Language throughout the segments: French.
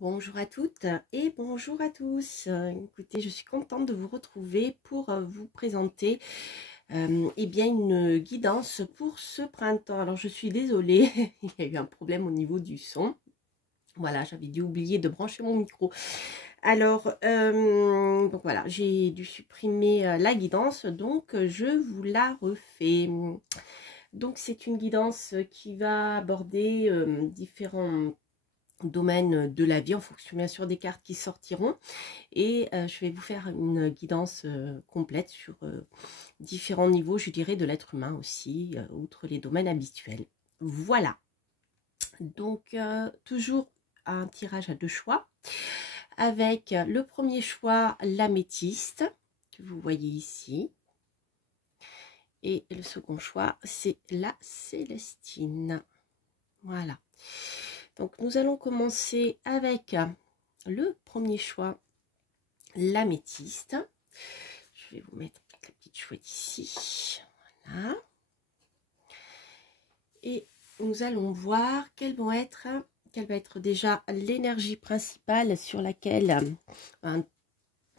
Bonjour à toutes et bonjour à tous. Écoutez, je suis contente de vous retrouver pour vous présenter eh bien une guidance pour ce printemps. Alors je suis désolée, il y a eu un problème au niveau du son. Voilà, j'avais dû oublier de brancher mon micro. Alors, donc voilà, j'ai dû supprimer la guidance, donc je vous la refais. Donc c'est une guidance qui va aborder différents domaine de la vie en fonction bien sûr des cartes qui sortiront, et je vais vous faire une guidance complète sur différents niveaux, je dirais, de l'être humain aussi, outre les domaines habituels. Voilà, donc toujours un tirage à deux choix avec le premier choix l'améthyste que vous voyez ici, et le second choix c'est la célestine. Voilà, donc nous allons commencer avec le premier choix, l'améthyste. Je vais vous mettre la petite chouette ici. Voilà. Et nous allons voir quelle va être déjà l'énergie principale sur laquelle,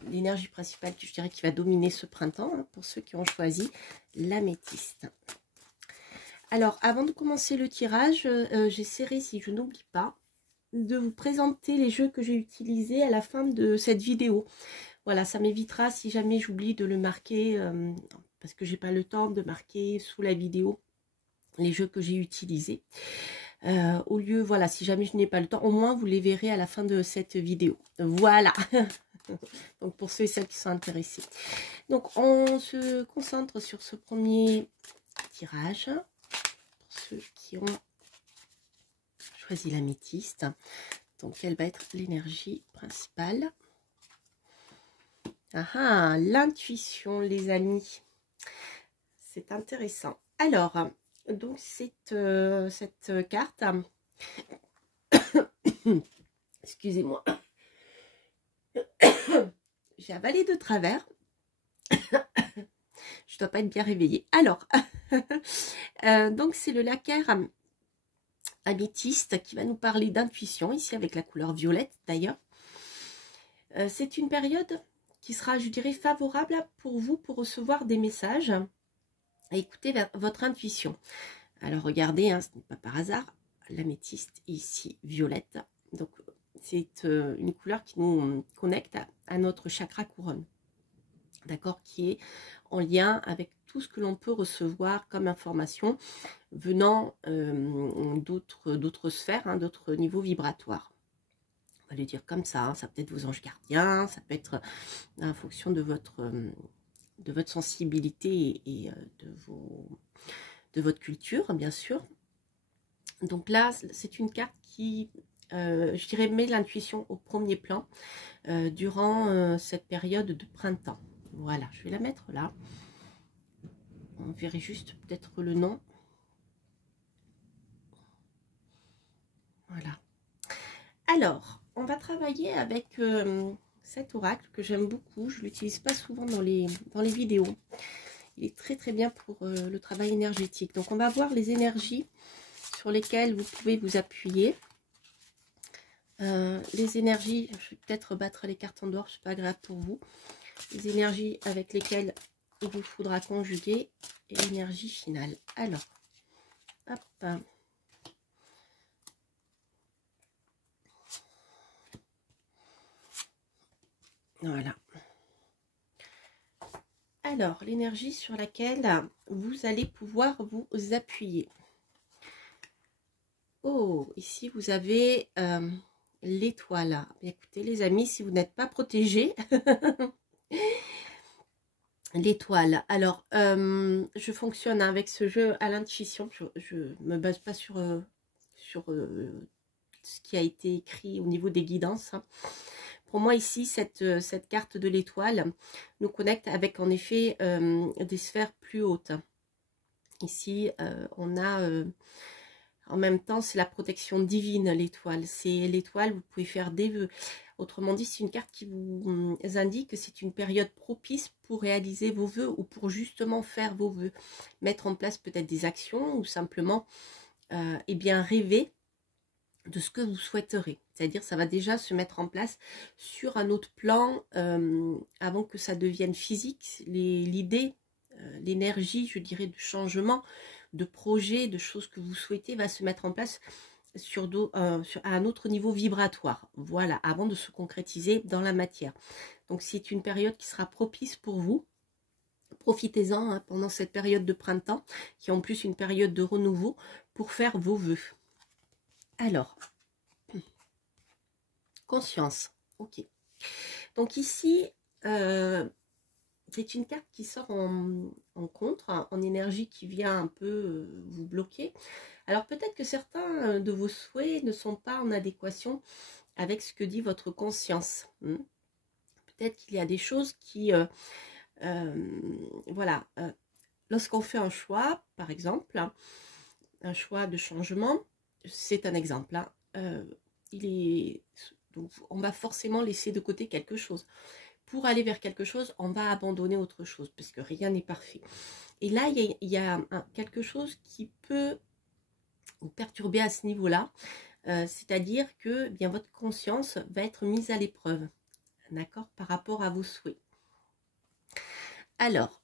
l'énergie principale, je dirais, qui va dominer ce printemps, hein, pour ceux qui ont choisi l'améthyste. Alors, avant de commencer le tirage, j'essaierai, si je n'oublie pas, de vous présenter les jeux que j'ai utilisés à la fin de cette vidéo. Voilà, ça m'évitera si jamais j'oublie de le marquer, parce que j'ai pas le temps de marquer sous la vidéo les jeux que j'ai utilisés. Au lieu, voilà, si jamais je n'ai pas le temps, au moins vous les verrez à la fin de cette vidéo. Voilà. Donc pour ceux et celles qui sont intéressés. Donc on se concentre sur ce premier tirage. Pour ceux qui ont choisi l'améthyste. Donc quelle va être l'énergie principale? Ah, l'intuition, les amis. C'est intéressant. Alors, donc cette carte, excusez-moi, j'ai avalé de travers. Je dois pas être bien réveillée. Alors, donc c'est le laquaire améthyste qui va nous parler d'intuition, ici avec la couleur violette d'ailleurs. C'est une période qui sera, je dirais, favorable pour vous pour recevoir des messages et écouter votre intuition. Alors regardez, hein, ce n'est pas par hasard, l'améthyste ici violette. Donc c'est une couleur qui nous connecte à notre chakra couronne. D'accord, qui est en lien avec tout ce que l'on peut recevoir comme information venant d'autres sphères, hein, d'autres niveaux vibratoires. On va le dire comme ça, hein, ça peut être vos anges gardiens, ça peut être en fonction de votre sensibilité et de votre culture, bien sûr. Donc là, c'est une carte qui, je dirais, met l'intuition au premier plan durant cette période de printemps. Voilà, je vais la mettre là. On verrait juste peut-être le nom. Voilà. Alors, on va travailler avec cet oracle que j'aime beaucoup. Je ne l'utilise pas souvent dans les vidéos. Il est très très bien pour le travail énergétique. Donc, on va voir les énergies sur lesquelles vous pouvez vous appuyer. Les énergies, je vais peut-être battre les cartes en dehors, c'est pas agréable pour vous. Les énergies avec lesquelles il vous faudra conjuguer et l'énergie finale. Alors, hop. Voilà. Alors, l'énergie sur laquelle vous allez pouvoir vous appuyer. Oh, ici vous avez l'étoile. Écoutez les amis, si vous n'êtes pas protégés, l'étoile. Alors, je fonctionne avec ce jeu à l'intuition. Je ne me base pas sur ce qui a été écrit au niveau des guidances. Pour moi ici, cette carte de l'étoile nous connecte avec en effet des sphères plus hautes. Ici, on a en même temps, c'est la protection divine, l'étoile. C'est l'étoile, vous pouvez faire des vœux. Autrement dit, c'est une carte qui vous indique que c'est une période propice pour réaliser vos vœux ou pour justement faire vos vœux. Mettre en place peut-être des actions ou simplement eh bien, rêver de ce que vous souhaiterez. C'est-à-dire ça va déjà se mettre en place sur un autre plan avant que ça devienne physique. L'idée, l'énergie, je dirais, du changement, de projet, de choses que vous souhaitez va se mettre en place à un autre niveau vibratoire. Voilà, avant de se concrétiser dans la matière. Donc c'est une période qui sera propice pour vous. Profitez-en hein, pendant cette période de printemps, qui est en plus une période de renouveau, pour faire vos vœux. Alors, conscience, ok. Donc ici, c'est une carte qui sort en contre, en énergie qui vient un peu vous bloquer. Alors peut-être que certains de vos souhaits ne sont pas en adéquation avec ce que dit votre conscience. Peut-être qu'il y a des choses qui, voilà, lorsqu'on fait un choix, par exemple, un choix de changement, c'est un exemple, hein, donc on va forcément laisser de côté quelque chose. Pour aller vers quelque chose, on va abandonner autre chose, parce que rien n'est parfait. Et là, il y a quelque chose qui peut vous perturber à ce niveau-là, c'est-à-dire que bien votre conscience va être mise à l'épreuve, d'accord, par rapport à vos souhaits. Alors,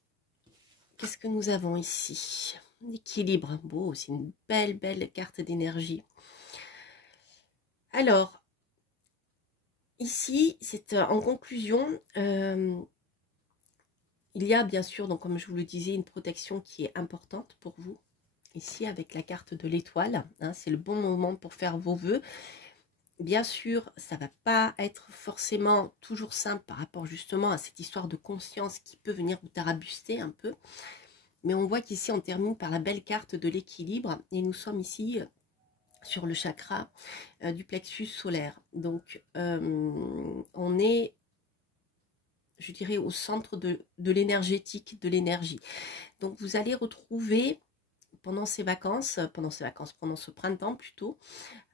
qu'est-ce que nous avons ici? L'équilibre, beau, c'est une belle carte d'énergie. Alors, ici, c'est en conclusion, il y a bien sûr, donc comme je vous le disais, une protection qui est importante pour vous. Ici, avec la carte de l'étoile, hein, c'est le bon moment pour faire vos vœux. Bien sûr, ça ne va pas être forcément toujours simple par rapport justement à cette histoire de conscience qui peut venir vous tarabuster un peu. Mais on voit qu'ici, on termine par la belle carte de l'équilibre. Et nous sommes ici sur le chakra du plexus solaire. Donc, on est, je dirais, au centre de l'énergétique, de l'énergie. Donc, vous allez retrouver pendant ce printemps plutôt,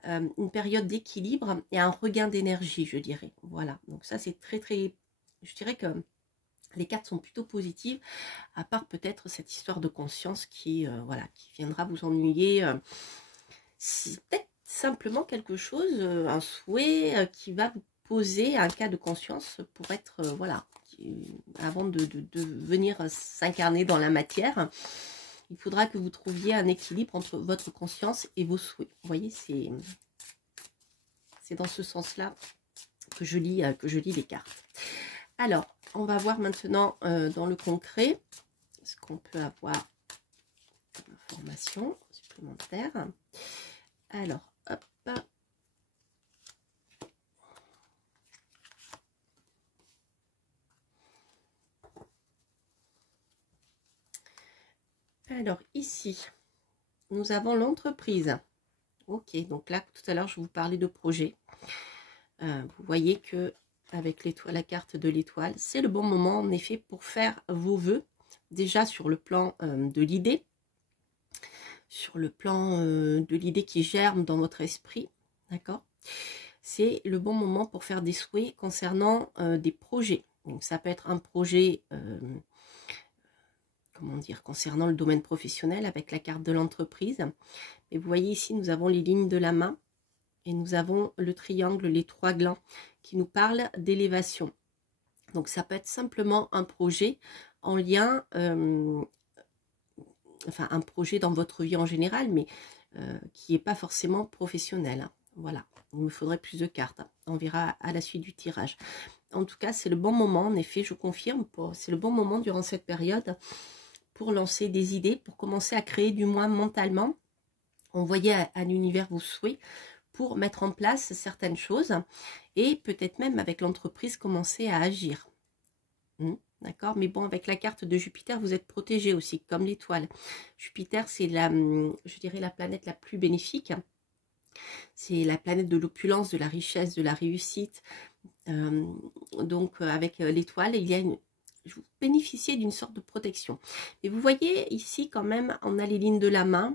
une période d'équilibre et un regain d'énergie, je dirais. Voilà, donc ça c'est très, je dirais que les cartes sont plutôt positives, à part peut-être cette histoire de conscience qui, voilà, qui viendra vous ennuyer. C'est peut-être simplement quelque chose, un souhait qui va vous poser un cas de conscience pour être, voilà, avant de venir s'incarner dans la matière. Il faudra que vous trouviez un équilibre entre votre conscience et vos souhaits. Vous voyez, c'est dans ce sens-là que je lis les cartes. Alors, on va voir maintenant dans le concret ce qu'on peut avoir comme information supplémentaire. Alors, hop. Alors, ici, nous avons l'entreprise. Ok, donc là, tout à l'heure, je vous parlais de projet. Vous voyez que avec la carte de l'étoile, c'est le bon moment, en effet, pour faire vos vœux. Déjà sur le plan de l'idée, qui germe dans votre esprit, d'accord? C'est le bon moment pour faire des souhaits concernant des projets. Donc, ça peut être un projet... comment dire, concernant le domaine professionnel avec la carte de l'entreprise. Et vous voyez ici, nous avons les lignes de la main et nous avons le triangle, les trois glands qui nous parlent d'élévation. Donc ça peut être simplement un projet en lien, enfin un projet dans votre vie en général, mais qui n'est pas forcément professionnel. Voilà, il me faudrait plus de cartes. On verra à la suite du tirage. En tout cas, c'est le bon moment, en effet, je confirme, c'est le bon moment durant cette période pour lancer des idées, pour commencer à créer du moins mentalement, envoyer à l'univers vos souhaits pour mettre en place certaines choses et peut-être même avec l'entreprise commencer à agir. D'accord, mais bon, avec la carte de Jupiter, vous êtes protégé aussi, comme l'étoile. Jupiter, c'est je dirais la planète la plus bénéfique. C'est la planète de l'opulence, de la richesse, de la réussite. Donc, avec l'étoile, vous bénéficiez d'une sorte de protection. Et vous voyez ici quand même, on a les lignes de la main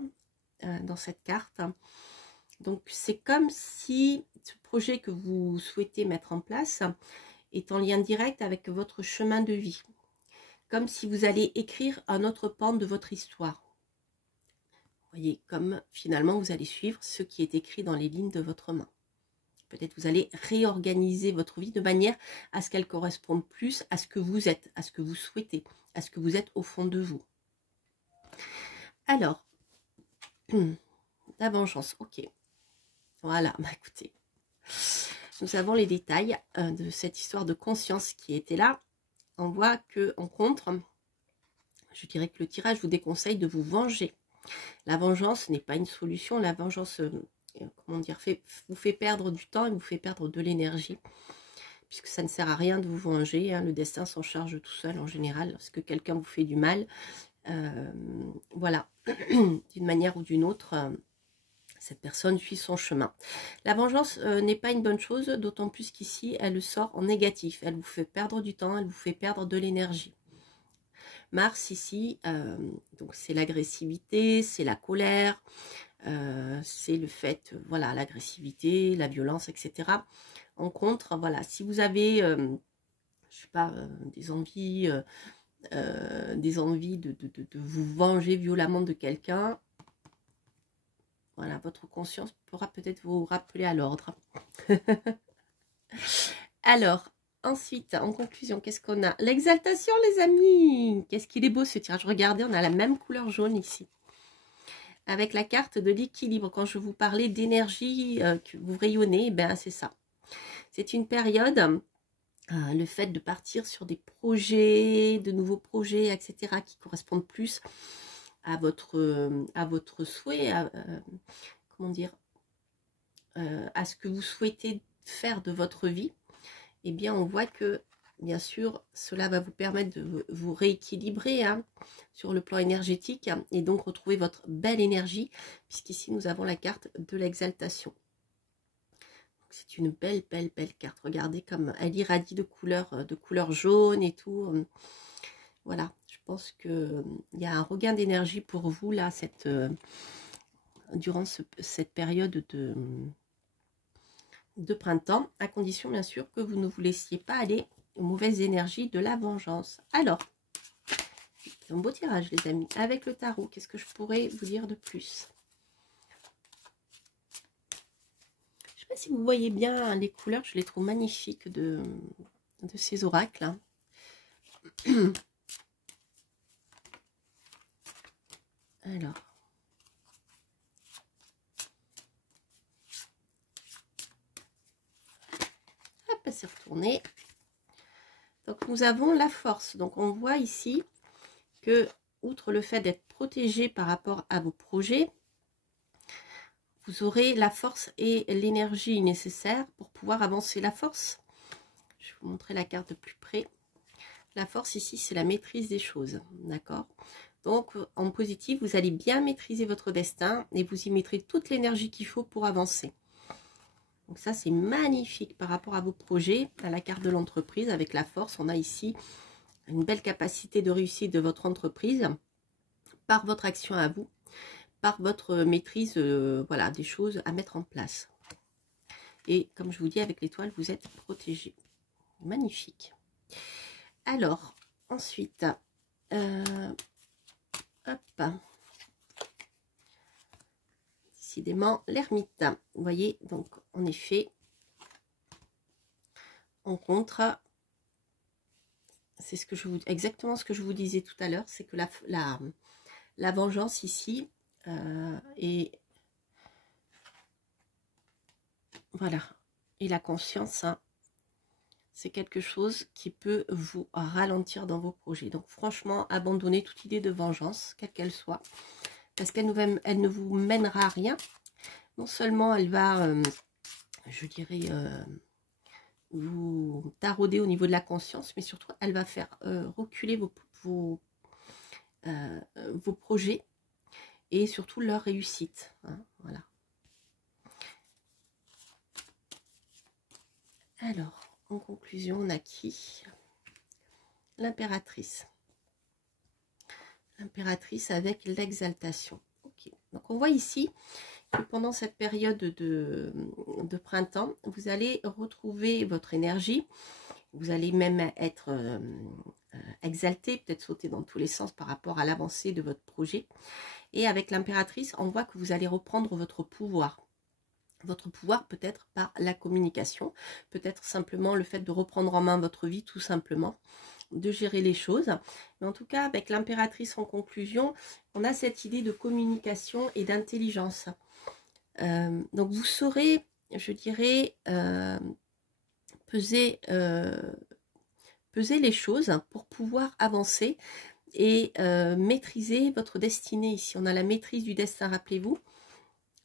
dans cette carte. Donc c'est comme si ce projet que vous souhaitez mettre en place est en lien direct avec votre chemin de vie. Comme si vous allez écrire un autre pan de votre histoire. Voyez, comme finalement vous allez suivre ce qui est écrit dans les lignes de votre main. Peut-être vous allez réorganiser votre vie de manière à ce qu'elle corresponde plus à ce que vous êtes, à ce que vous souhaitez, à ce que vous êtes au fond de vous. Alors, la vengeance, ok. Voilà, bah écoutez, nous avons les détails de cette histoire de conscience qui était là. On voit que en contre, je dirais que le tirage vous déconseille de vous venger. La vengeance n'est pas une solution. La vengeance, comment dire, vous fait perdre du temps et vous fait perdre de l'énergie, puisque ça ne sert à rien de vous venger. Hein. Le destin s'en charge tout seul en général. Lorsque quelqu'un vous fait du mal, voilà, d'une manière ou d'une autre, cette personne suit son chemin. La vengeance n'est pas une bonne chose, d'autant plus qu'ici, elle le sort en négatif. Elle vous fait perdre du temps, elle vous fait perdre de l'énergie. Mars ici, donc c'est l'agressivité, c'est la colère, c'est le fait, voilà, l'agressivité, la violence, etc. En contre, voilà, si vous avez, je sais pas, des envies de vous venger violemment de quelqu'un, voilà, votre conscience pourra peut-être vous rappeler à l'ordre. Alors, ensuite, en conclusion, qu'est-ce qu'on a? L'exaltation, les amis. Qu'est-ce qu'il est beau ce tirage. Regardez, on a la même couleur jaune ici. Avec la carte de l'équilibre. Quand je vous parlais d'énergie que vous rayonnez, ben c'est ça. C'est une période, le fait de partir sur des projets, de nouveaux projets, etc., qui correspondent plus à votre souhait, comment dire, à ce que vous souhaitez faire de votre vie. Eh bien, on voit que, bien sûr, cela va vous permettre de vous rééquilibrer hein, sur le plan énergétique et donc retrouver votre belle énergie, puisqu'ici, nous avons la carte de l'exaltation. C'est une belle, belle, belle carte. Regardez comme elle irradie de couleur jaune et tout. Voilà, je pense qu'il y a un regain d'énergie pour vous, là, durant cette période de printemps, à condition bien sûr que vous ne vous laissiez pas aller aux mauvaises énergies de la vengeance. Alors, c'est un beau tirage les amis. Avec le tarot, qu'est-ce que je pourrais vous dire de plus? Je ne sais pas si vous voyez bien les couleurs, je les trouve magnifiques de ces oracles. Alors, hop, c'est retourné. Donc nous avons la force. Donc on voit ici que, outre le fait d'être protégé par rapport à vos projets, vous aurez la force et l'énergie nécessaires pour pouvoir avancer. La force, je vais vous montrer la carte de plus près. La force ici, c'est la maîtrise des choses, d'accord? Donc en positif, vous allez bien maîtriser votre destin et vous y mettrez toute l'énergie qu'il faut pour avancer. Donc ça, c'est magnifique par rapport à vos projets. À la carte de l'entreprise, avec la force, on a ici une belle capacité de réussite de votre entreprise par votre action à vous, par votre maîtrise voilà, des choses à mettre en place. Et comme je vous dis, avec l'étoile, vous êtes protégé. Magnifique. Alors, ensuite, hop, décidément, l'ermite. Vous voyez, donc, en effet, en contre, c'est ce que je vous, exactement ce que je vous disais tout à l'heure, c'est que la vengeance ici est, voilà, et la conscience, hein, c'est quelque chose qui peut vous ralentir dans vos projets. Donc franchement, abandonnez toute idée de vengeance, quelle qu'elle soit, parce qu'elle ne vous mènera à rien. Non seulement elle va, je dirais, vous tarauder au niveau de la conscience, mais surtout elle va faire reculer vos projets et surtout leur réussite. Hein, voilà. Alors, en conclusion, on a qui? L'impératrice. L'impératrice avec l'exaltation. Ok. Donc on voit ici que pendant cette période de printemps, vous allez retrouver votre énergie. Vous allez même être exalté, peut-être sauter dans tous les sens par rapport à l'avancée de votre projet. Et avec l'impératrice, on voit que vous allez reprendre votre pouvoir. Votre pouvoir peut-être par la communication, peut-être simplement le fait de reprendre en main votre vie tout simplement, de gérer les choses. Mais en tout cas, avec l'impératrice en conclusion, on a cette idée de communication et d'intelligence. Donc vous saurez, je dirais, peser les choses pour pouvoir avancer et maîtriser votre destinée. Ici, on a la maîtrise du destin, rappelez-vous.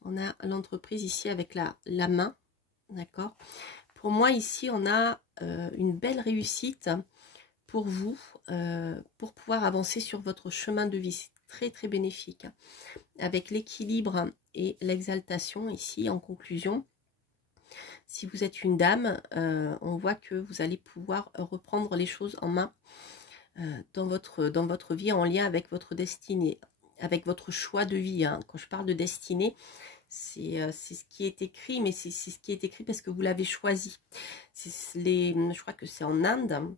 On a l'entreprise ici avec la main, d'accord. Pour moi, ici, on a une belle réussite pour vous, pour pouvoir avancer sur votre chemin de vie. C'est très, très bénéfique. Avec l'équilibre et l'exaltation, ici, en conclusion. Si vous êtes une dame, on voit que vous allez pouvoir reprendre les choses en main dans votre vie, en lien avec votre destinée, avec votre choix de vie. Hein. Quand je parle de destinée, c'est ce qui est écrit, mais c'est ce qui est écrit parce que vous l'avez choisi. Je crois que c'est en Inde,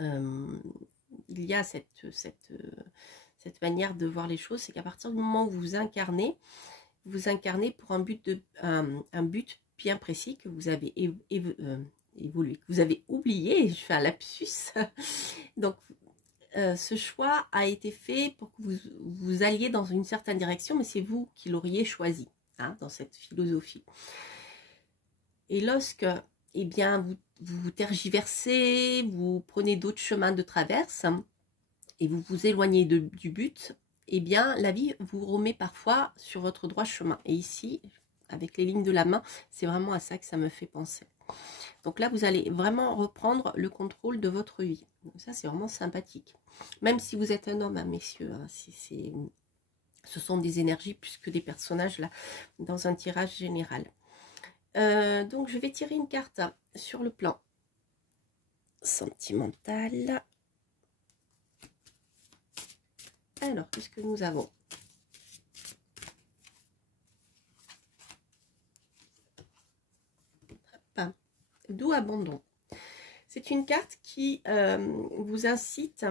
il y a cette manière de voir les choses, c'est qu'à partir du moment où vous incarnez pour un but bien précis que vous avez évolué, que vous avez oublié. Je fais un lapsus. Donc, ce choix a été fait pour que vous alliez dans une certaine direction, mais c'est vous qui l'auriez choisi, hein, dans cette philosophie. Et lorsque, eh bien, vous tergiversez, vous prenez d'autres chemins de traverse et vous vous éloignez du but, eh bien, la vie vous remet parfois sur votre droit chemin. Et ici, avec les lignes de la main, c'est vraiment à ça que ça me fait penser. Donc là, vous allez vraiment reprendre le contrôle de votre vie. Donc ça, c'est vraiment sympathique. Même si vous êtes un homme, hein, messieurs, hein, ce sont des énergies plus que des personnages là, dans un tirage général. Donc, je vais tirer une carte sur le plan sentimental. Alors, qu'est-ce que nous avons? Doux abandon. C'est une carte qui vous incite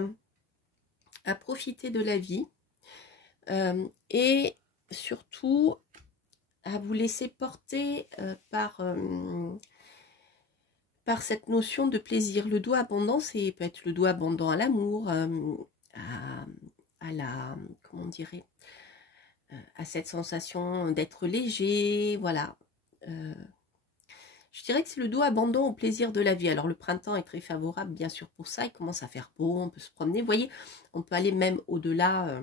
à profiter de la vie et surtout à vous laisser porter par cette notion de plaisir. Le doux abondant, peut être le doux abondant à l'amour, à la, comment on dirait, à cette sensation d'être léger, voilà. Je dirais que c'est le doux abandon au plaisir de la vie. Alors le printemps est très favorable bien sûr pour ça, il commence à faire beau, on peut se promener. Vous voyez, on peut aller même au-delà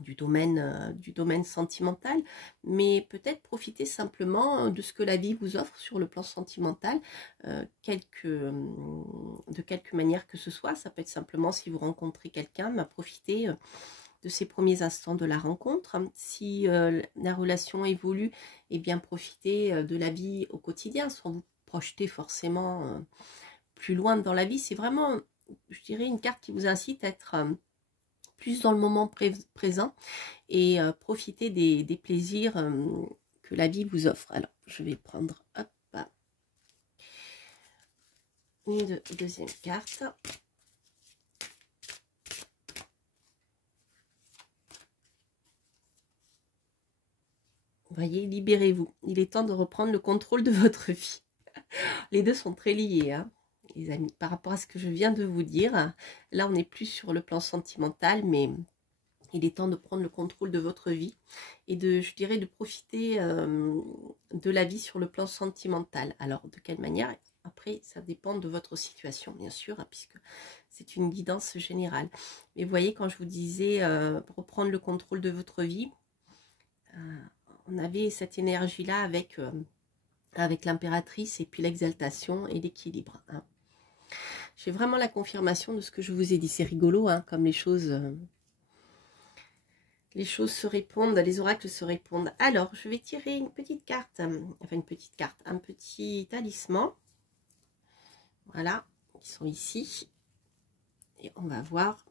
du domaine sentimental, mais peut-être profiter simplement de ce que la vie vous offre sur le plan sentimental, de quelque manière que ce soit. Ça peut être simplement si vous rencontrez quelqu'un, profiter de ces premiers instants de la rencontre. Si la relation évolue, et bien profiter de la vie au quotidien sans vous projeter forcément plus loin dans la vie. C'est vraiment, je dirais, une carte qui vous incite à être plus dans le moment présent et profiter des plaisirs que la vie vous offre. Alors, je vais prendre une deuxième carte. Voyez, libérez-vous. Il est temps de reprendre le contrôle de votre vie. Les deux sont très liés, hein, les amis, par rapport à ce que je viens de vous dire. Là, on n'est plus sur le plan sentimental, mais il est temps de prendre le contrôle de votre vie et je dirais, de profiter de la vie sur le plan sentimental. Alors, de quelle manière? Après, ça dépend de votre situation, bien sûr, hein, puisque c'est une guidance générale. Mais vous voyez, quand je vous disais reprendre le contrôle de votre vie, on avait cette énergie-là avec l'impératrice et puis l'exaltation et l'équilibre. Hein. J'ai vraiment la confirmation de ce que je vous ai dit. C'est rigolo, hein, comme les choses se répondent, les oracles se répondent. Alors, je vais tirer une petite carte, enfin une petite carte, un petit talisman. Voilà, ils sont ici. Et on va voir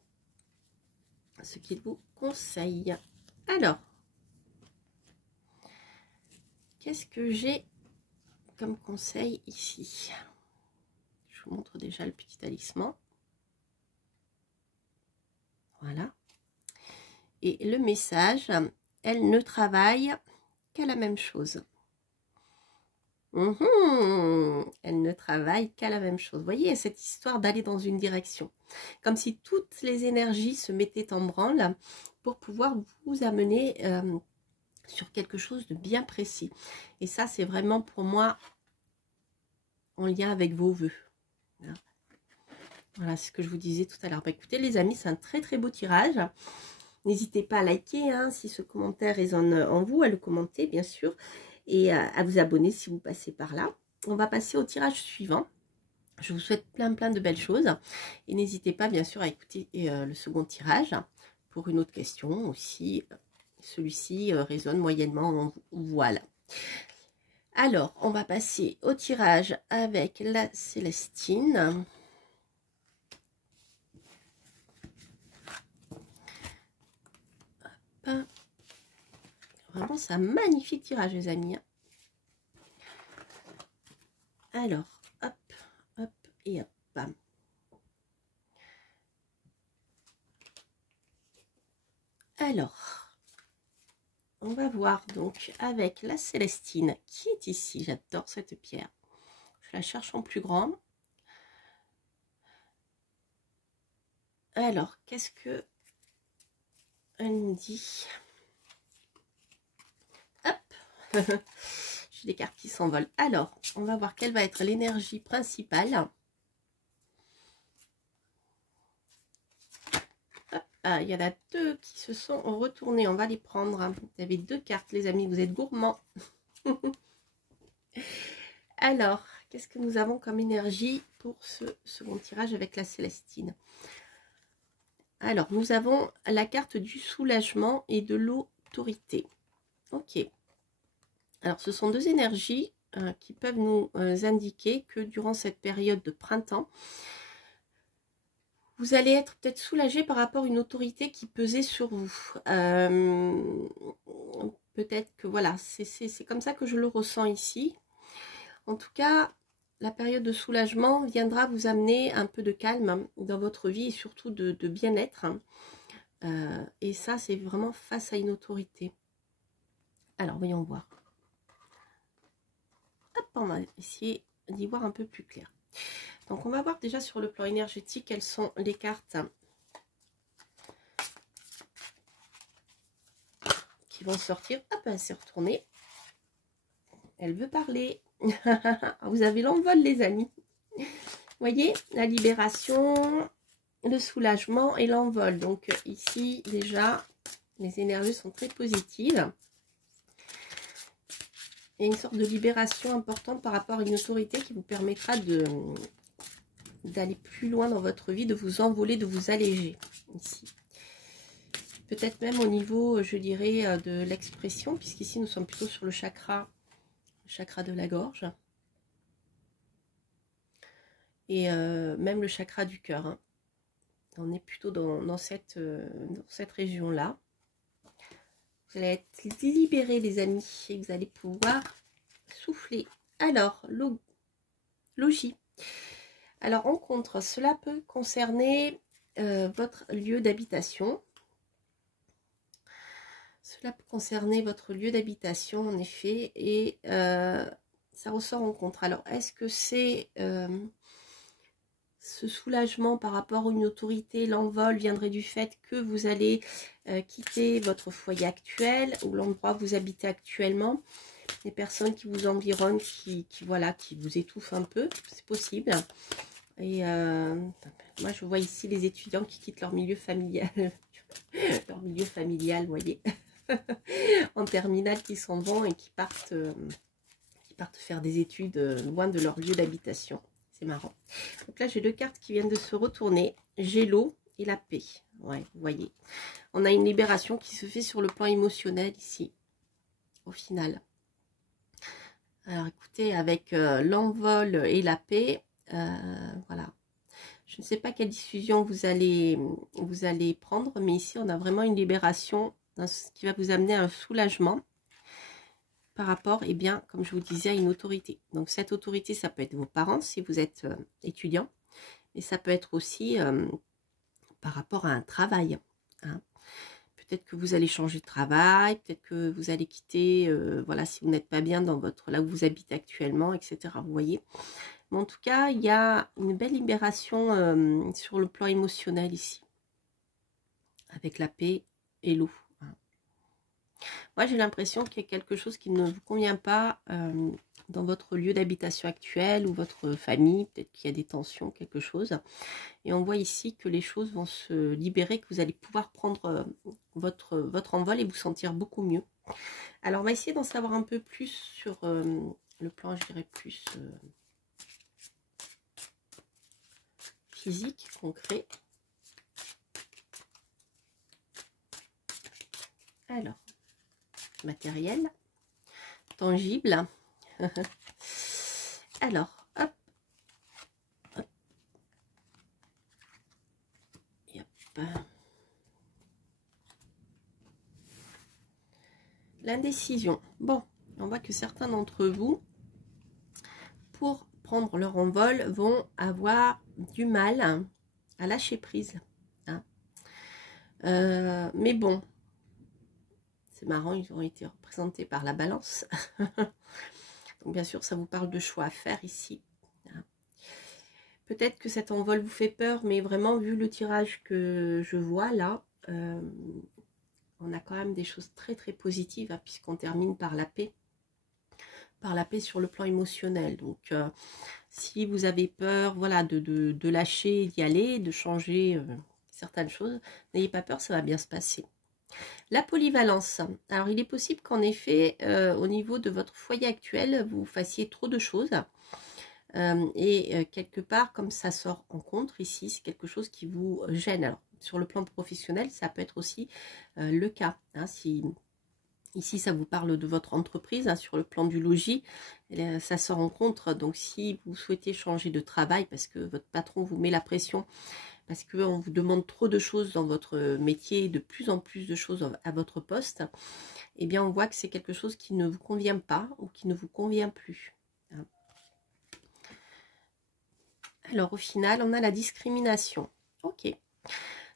ce qu'il vous conseille. Alors, qu'est-ce que j'ai comme conseil ici? Je vous montre déjà le petit talisman. Voilà. Et le message, elle ne travaille qu'à la même chose. Elle ne travaille qu'à la même chose. Vous voyez, cette histoire d'aller dans une direction. Comme si toutes les énergies se mettaient en branle pour pouvoir vous amener sur quelque chose de bien précis. Et ça, c'est vraiment pour moi en lien avec vos vœux. Voilà, c'est ce que je vous disais tout à l'heure. Bah, écoutez les amis, c'est un très très beau tirage. N'hésitez pas à liker hein, si ce commentaire résonne en vous, à le commenter bien sûr, et à vous abonner si vous passez par là. On va passer au tirage suivant. Je vous souhaite plein de belles choses. Et n'hésitez pas bien sûr à écouter le second tirage pour une autre question aussi. Celui-ci résonne moyennement en vous. Voilà. Alors, on va passer au tirage avec la Célestine. Vraiment, c'est un magnifique tirage, les amis. Alors, hop, hop et hop. Alors, on va voir donc avec la Célestine qui est ici. J'adore cette pierre. Je la cherche en plus grand. Alors, qu'est-ce que elle nous dit? Hop. J'ai des cartes qui s'envolent. Alors, on va voir quelle va être l'énergie principale. Hop, ah, il y en a deux qui se sont retournés. On va les prendre. Vous avez deux cartes, les amis. Vous êtes gourmands. Alors, qu'est-ce que nous avons comme énergie pour ce second tirage avec la Célestine? Alors, nous avons la carte du soulagement et de l'autorité. Ok. Alors, ce sont deux énergies qui peuvent nous indiquer que durant cette période de printemps, vous allez être peut-être soulagé par rapport à une autorité qui pesait sur vous. Peut-être que voilà, c'est comme ça que je le ressens ici. En tout cas, la période de soulagement viendra vous amener un peu de calme dans votre vie et surtout de bien-être. Et ça, c'est vraiment face à une autorité. Alors, voyons voir. Hop, on va essayer d'y voir un peu plus clair. Donc, on va voir déjà sur le plan énergétique quelles sont les cartes qui vont sortir. Hop, elle s'est retournée. Elle veut parler. Vous avez l'envol, les amis. Vous voyez, la libération, le soulagement et l'envol. Donc, ici, déjà, les énergies sont très positives. Il y a une sorte de libération importante par rapport à une autorité qui vous permettra d'aller plus loin dans votre vie, de vous envoler, de vous alléger ici. Peut-être même au niveau, je dirais, de l'expression, puisqu'ici nous sommes plutôt sur le chakra de la gorge. Et même le chakra du cœur. Hein. On est plutôt dans cette région-là. Vous allez être libérés, les amis, et vous allez pouvoir souffler. Alors, logis. Alors, en contre, cela peut concerner votre lieu d'habitation. Cela peut concerner votre lieu d'habitation, en effet, et ça ressort en contre. Alors, est-ce que c'est ce soulagement par rapport à une autorité, l'envol viendrait du fait que vous allez quitter votre foyer actuel ou l'endroit où vous habitez actuellement, les personnes qui vous environnent, qui vous étouffent un peu, c'est possible. Et moi je vois ici les étudiants qui quittent leur milieu familial, vous voyez, en terminale, qui s'en vont et qui partent faire des études loin de leur lieu d'habitation. C'est marrant. Donc là, j'ai deux cartes qui viennent de se retourner. J'ai l'eau et la paix. Ouais, vous voyez. On a une libération qui se fait sur le plan émotionnel ici, au final. Alors, écoutez, avec l'envol et la paix, voilà. Je ne sais pas quelle diffusion vous allez prendre, mais ici, on a vraiment une libération qui va vous amener à un soulagement par rapport, eh bien, comme je vous disais, à une autorité. Donc, cette autorité, ça peut être vos parents si vous êtes étudiant, mais ça peut être aussi par rapport à un travail. Hein. peut-être que vous allez changer de travail, peut-être que vous allez quitter, voilà, si vous n'êtes pas bien dans votre, là où vous habitez actuellement, etc. Vous voyez. Mais en tout cas, il y a une belle libération sur le plan émotionnel ici, avec la paix et l'eau. Moi, j'ai l'impression qu'il y a quelque chose qui ne vous convient pas dans votre lieu d'habitation actuel ou votre famille. Peut-être qu'il y a des tensions, quelque chose. Et on voit ici que les choses vont se libérer, que vous allez pouvoir prendre votre envol et vous sentir beaucoup mieux. Alors, on va essayer d'en savoir un peu plus sur le plan, je dirais, plus physique, concret. Alors, matériel, tangible. Alors, hop, hop, et hop. L'indécision. Bon, on voit que certains d'entre vous, pour prendre leur envol, vont avoir du mal à lâcher prise. Hein. Mais bon, c'est marrant, ils ont été représentés par la balance. Donc bien sûr, ça vous parle de choix à faire ici. Peut-être que cet envol vous fait peur, mais vraiment, vu le tirage que je vois là, on a quand même des choses très très positives, hein, puisqu'on termine par la paix. Par la paix sur le plan émotionnel. Donc, si vous avez peur, voilà, de lâcher, d'y aller, de changer certaines choses, n'ayez pas peur, ça va bien se passer. La polyvalence. Alors, il est possible qu'en effet, au niveau de votre foyer actuel, vous fassiez trop de choses. Quelque part, comme ça sort en contre ici, c'est quelque chose qui vous gêne. Alors, sur le plan professionnel, ça peut être aussi le cas. Hein, si ici, ça vous parle de votre entreprise, hein, sur le plan du logis, ça sort en contre. Donc, si vous souhaitez changer de travail parce que votre patron vous met la pression, parce qu'on vous demande trop de choses dans votre métier, de plus en plus de choses à votre poste, eh bien, on voit que c'est quelque chose qui ne vous convient pas ou qui ne vous convient plus. Alors, au final, on a la discrimination. Ok.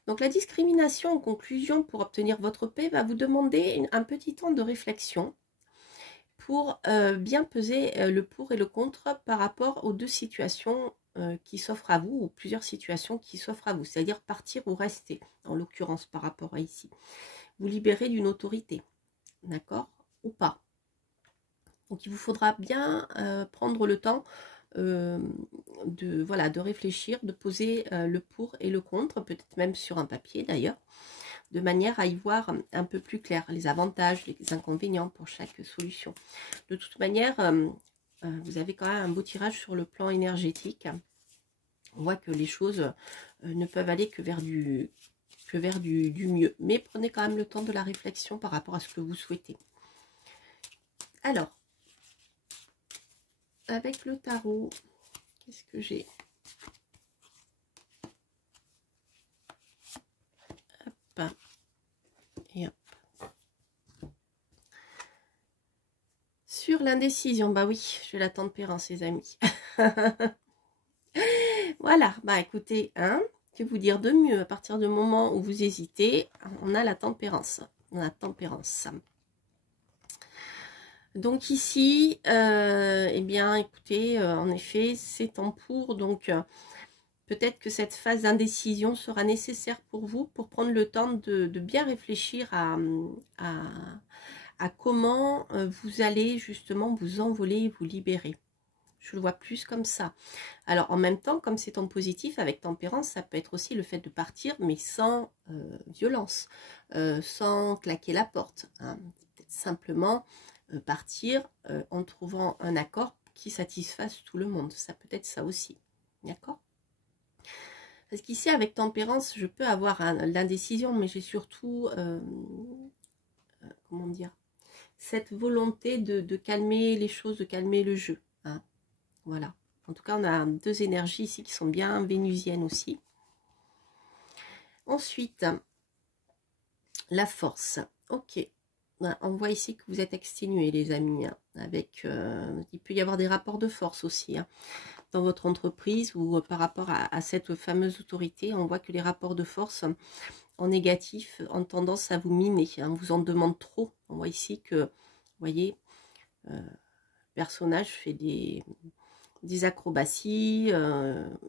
Donc, la discrimination, en conclusion, pour obtenir votre paix, va vous demander un petit temps de réflexion pour bien peser le pour et le contre par rapport aux deux situations qui s'offrent à vous, ou plusieurs situations qui s'offrent à vous, c'est-à-dire partir ou rester, en l'occurrence par rapport à ici. Vous libérer d'une autorité, d'accord, ou pas. Donc il vous faudra bien prendre le temps de réfléchir, de poser le pour et le contre, peut-être même sur un papier d'ailleurs, de manière à y voir un peu plus clair les avantages, les inconvénients pour chaque solution. De toute manière, vous avez quand même un beau tirage sur le plan énergétique. On voit que les choses ne peuvent aller que vers du mieux. Mais prenez quand même le temps de la réflexion par rapport à ce que vous souhaitez. Alors, avec le tarot, qu'est-ce que j'ai? Hop. Et hop. Sur l'indécision, bah oui, j'ai la tempérance, les amis. Voilà, bah écoutez, hein, que vous dire de mieux? À partir du moment où vous hésitez, on a la tempérance. On a la tempérance. Donc ici, eh bien, écoutez, en effet, c'est en pour, donc peut-être que cette phase d'indécision sera nécessaire pour vous pour prendre le temps de bien réfléchir à comment vous allez justement vous envoler et vous libérer. Je le vois plus comme ça. Alors, en même temps, comme c'est en positif, avec tempérance, ça peut être aussi le fait de partir, mais sans violence, sans claquer la porte. Hein. Peut-être simplement partir en trouvant un accord qui satisfasse tout le monde. Ça peut être ça aussi. D'accord? Parce qu'ici, avec tempérance, je peux avoir l'indécision, mais j'ai surtout, comment dire, cette volonté de calmer les choses, de calmer le jeu. Hein. Voilà. En tout cas, on a deux énergies ici qui sont bien vénusiennes aussi. Ensuite, la force. Ok. On voit ici que vous êtes exténués, les amis. Hein, avec, il peut y avoir des rapports de force aussi. Hein, dans votre entreprise ou par rapport à cette fameuse autorité. On voit que les rapports de force en négatif ont tendance à vous miner, hein, on vous en demande trop. On voit ici que, vous voyez, le personnage fait des acrobaties,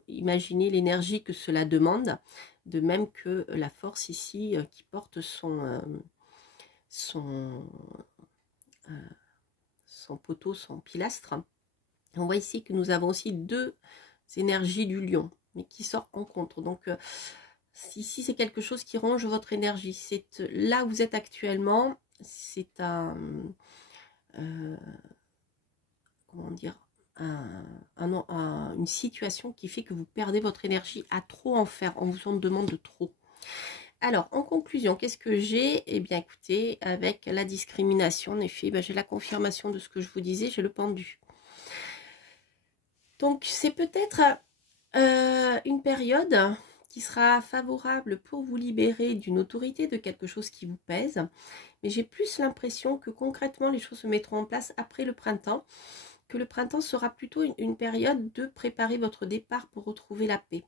imaginez l'énergie que cela demande, de même que la force ici qui porte son poteau, son pilastre. On voit ici que nous avons aussi deux énergies du lion, mais qui sortent en contre. Donc ici c'est quelque chose qui ronge votre énergie. C'est là où vous êtes actuellement, c'est comment dire, une situation qui fait que vous perdez votre énergie à trop en faire, on vous en demande trop. Alors, en conclusion, qu'est-ce que j'ai? Eh bien, écoutez, avec la discrimination, en effet, j'ai la confirmation de ce que je vous disais, j'ai le pendu. Donc, c'est peut-être une période qui sera favorable pour vous libérer d'une autorité, de quelque chose qui vous pèse. Mais j'ai plus l'impression que concrètement, les choses se mettront en place après le printemps, que le printemps sera plutôt une période de préparer votre départ pour retrouver la paix.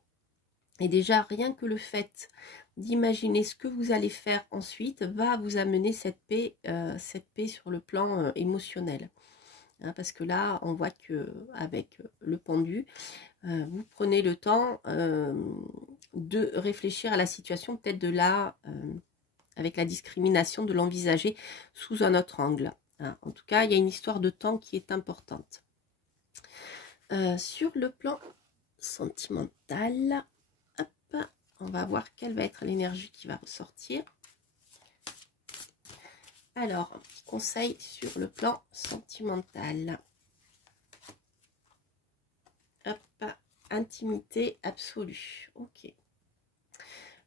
Et déjà, rien que le fait d'imaginer ce que vous allez faire ensuite va vous amener cette paix sur le plan émotionnel. Hein, parce que là, on voit que avec le pendu, vous prenez le temps de réfléchir à la situation, peut-être de là, avec la discrimination, de l'envisager sous un autre angle. Hein. En tout cas, il y a une histoire de temps qui est importante. Sur le plan sentimental, hop, on va voir quelle va être l'énergie qui va ressortir. Alors, un petit conseil sur le plan sentimental. Hop, intimité absolue. Ok.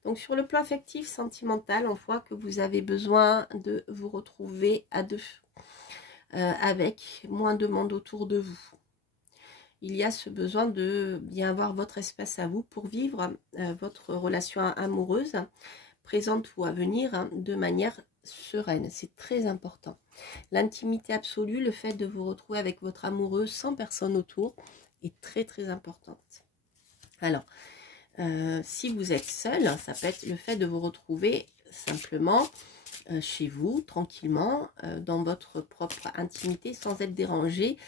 Donc, sur le plan affectif, sentimental, on voit que vous avez besoin de vous retrouver à deux, avec moins de monde autour de vous. Il y a ce besoin de bien avoir votre espace à vous pour vivre votre relation amoureuse, présente ou à venir, hein, de manière sereine. C'est très important. L'intimité absolue, le fait de vous retrouver avec votre amoureux sans personne autour, est très très importante. Alors, si vous êtes seul, ça peut être le fait de vous retrouver simplement chez vous, tranquillement, dans votre propre intimité, sans être dérangé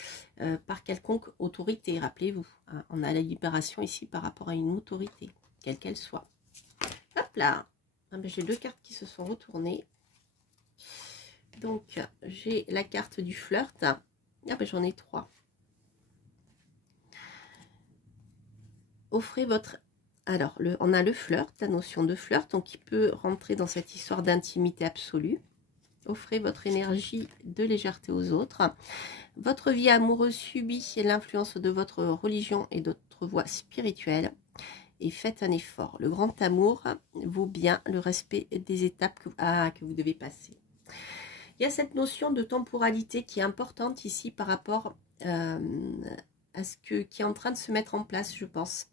par quelconque autorité. Rappelez-vous, hein, on a la libération ici par rapport à une autorité, quelle qu'elle soit. Hop là, ah ben, j'ai deux cartes qui se sont retournées. Donc, j'ai la carte du flirt. Ah ben, j'en ai trois. Offrez votre... Alors, on a le flirt, la notion de flirt, donc qui peut rentrer dans cette histoire d'intimité absolue. Offrez votre énergie de légèreté aux autres. Votre vie amoureuse subit l'influence de votre religion et d'autres voies spirituelles. Et faites un effort. Le grand amour vaut bien le respect des étapes que vous devez passer. Il y a cette notion de temporalité qui est importante ici par rapport à ce qui est en train de se mettre en place, je pense.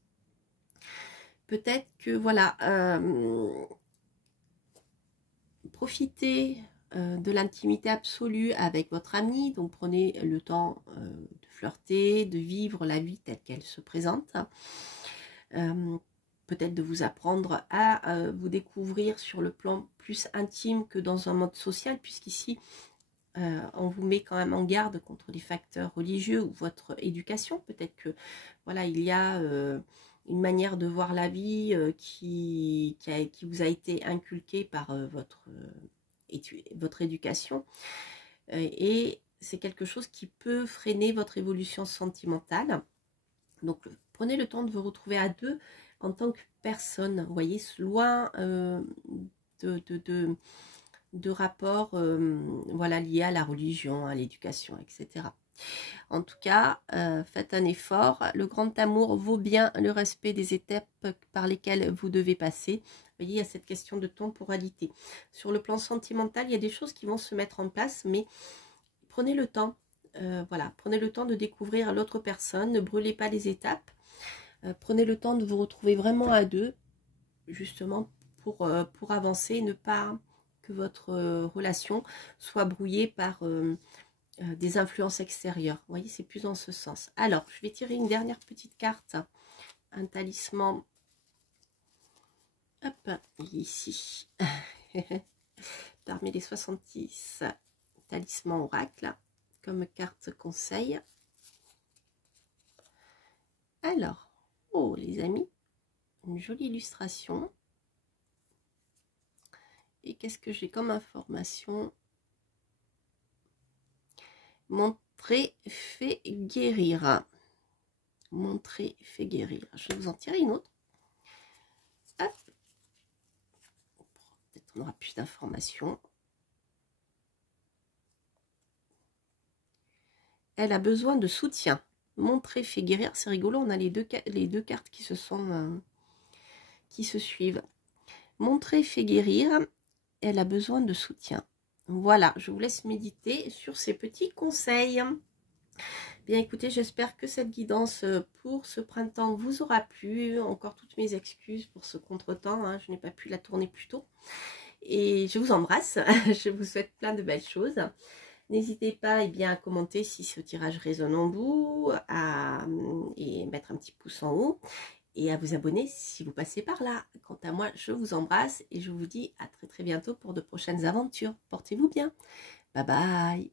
Peut-être que, voilà, profitez de l'intimité absolue avec votre ami. Donc, prenez le temps de flirter, de vivre la vie telle qu'elle se présente. Peut-être de vous apprendre à vous découvrir sur le plan plus intime que dans un mode social, puisqu'ici, on vous met quand même en garde contre les facteurs religieux ou votre éducation. Peut-être que, voilà, il y a une manière de voir la vie qui vous a été inculquée par votre éducation. Et c'est quelque chose qui peut freiner votre évolution sentimentale. Donc, prenez le temps de vous retrouver à deux en tant que personne, vous voyez, loin de rapports voilà, liés à la religion, à l'éducation, etc. En tout cas, faites un effort. Le grand amour vaut bien le respect des étapes par lesquelles vous devez passer. Vous voyez, il y a cette question de temporalité. Sur le plan sentimental, il y a des choses qui vont se mettre en place, mais prenez le temps. Voilà, prenez le temps de découvrir l'autre personne. Ne brûlez pas les étapes. Prenez le temps de vous retrouver vraiment à deux, justement pour avancer et ne pas que votre relation soit brouillée par des influences extérieures. Vous voyez, c'est plus dans ce sens. Alors, je vais tirer une dernière petite carte, un talisman Hop, ici. Parmi les 66 talismans oracle, comme carte conseil. Alors, oh les amis, une jolie illustration. Et qu'est-ce que j'ai comme information? Montrer fait guérir. Montrer fait guérir. Je vais vous en tirer une autre. Hop. Peut-être on aura plus d'informations. Elle a besoin de soutien. Montrer fait guérir. C'est rigolo, on a les deux cartes qui se suivent. Montrer fait guérir. Elle a besoin de soutien. Voilà, je vous laisse méditer sur ces petits conseils. Bien écoutez, j'espère que cette guidance pour ce printemps vous aura plu. Encore toutes mes excuses pour ce contretemps, hein, je n'ai pas pu la tourner plus tôt. Et je vous embrasse, je vous souhaite plein de belles choses. N'hésitez pas à commenter si ce tirage résonne en vous, et mettre un petit pouce en haut. Et à vous abonner si vous passez par là. Quant à moi, je vous embrasse et je vous dis à très très bientôt pour de prochaines aventures. Portez-vous bien. Bye bye.